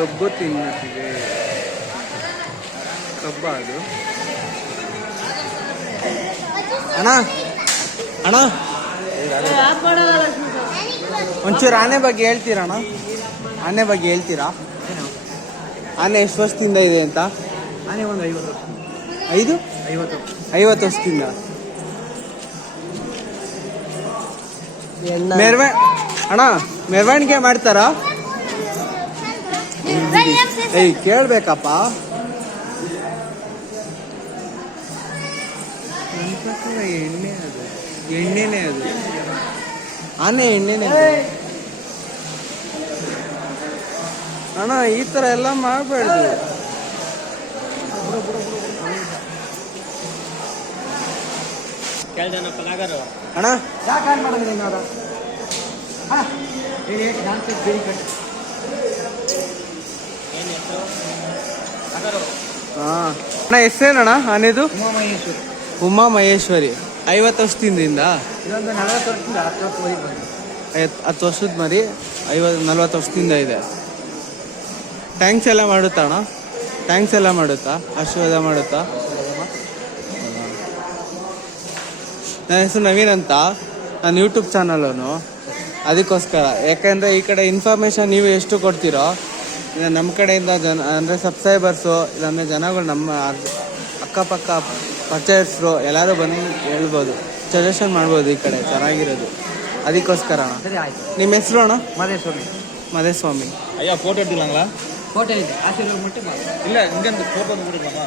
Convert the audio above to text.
ಕಬ್ಬು ತಿನ್ನುತ್ತಿದೆ. ಕಬ್ಬ ಅದು. ಅಣ್ಣ ಅಣ್ಣ ಒಂಚೂರು ಆನೆ ಬಗ್ಗೆ ಹೇಳ್ತೀರಣ್ಣ? ಆನೆ ಬಗ್ಗೆ ಹೇಳ್ತೀರಾ? ಆನೆ ಎಷ್ಟು ವರ್ಷದಿಂದ ಇದೆ ಅಂತ? ಆನೆ ಒಂದು 50 ವರ್ಷ. 50 ವರ್ಷದಿಂದ. ಅಣ್ಣ ಮೆರವಣಿಗೆ ಮಾಡ್ತಾರಾ? ಕೇಳ್ಬೇಕಪ್ಪ. ಎಣ್ಣೆ ಅದು, ಎಣ್ಣೆನೇ ಅದು. ಆನೆ ಎಣ್ಣೆನೇ. ಅಣ್ಣ ಈ ತರ ಎಲ್ಲ ಮಾಡಬೇಡ್ದು. ಅಣ್ಣ ಯಾಕೆ ಮಾಡಿದ್ರೆ ಅಣ್ಣ ಹೆಸರೇನಣ್ಣ ಆನೆದು? ಉಮಾ ಮಹೇಶ್ವರಿ. 50 ವರ್ಷದಿಂದ? ಇದೊಂದು 40 ವರ್ಷದಿಂದ 10 ವರ್ಷದ ಮರಿ 40 ವರ್ಷದಿಂದ ಇದೆ. ಟ್ಯಾಂಕ್ಸ್ ಎಲ್ಲ ಮಾಡುತ್ತಾ ಅಣ್ಣ? ಟ್ಯಾಂಕ್ಸ್ ಎಲ್ಲ ಮಾಡುತ್ತಾ? ಆಶೀರ್ವಾದ ಮಾಡುತ್ತಾ? ನನ್ನ ಹೆಸರು ನವೀನ್ ಅಂತ. ನಾನು ಯೂಟ್ಯೂಬ್ ಚಾನಲನು, ಅದಕ್ಕೋಸ್ಕರ. ಯಾಕಂದರೆ ಈ ಕಡೆ ಇನ್ಫಾರ್ಮೇಷನ್ ನೀವು ಎಷ್ಟು ಕೊಡ್ತೀರೋ, ನಮ್ಮ ಕಡೆಯಿಂದ ಅಂದರೆ ಸಬ್ಸ್ಕ್ರೈಬರ್ಸು, ಇಲ್ಲಾಂದರೆ ಜನಗಳು, ನಮ್ಮ ಅಕ್ಕಪಕ್ಕ ಪರ್ಚೇಸರು ಎಲ್ಲರೂ ಬಂದು ಹೇಳ್ಬೋದು, ಸಜೆಷನ್ ಮಾಡ್ಬೋದು. ಈ ಕಡೆ ಚೆನ್ನಾಗಿರೋದು, ಅದಕ್ಕೋಸ್ಕರ ಅಣ್ಣ. ಸರಿ ಆಯ್ತು. ನಿಮ್ಮ ಹೆಸರು ಅಣ್ಣ? ಮದೇಸ್ವಾಮಿ. ஐயா ஃபோட்டோ எடுத்துக்கலாங்களா? ಫೋಟೋ ಇದೆ, ಆಶೀರ್ವಾದ ಮಟ್ಟ இல்லை இங்கேருந்து ஃபோட்டோ வந்து கொடுக்கலாமா?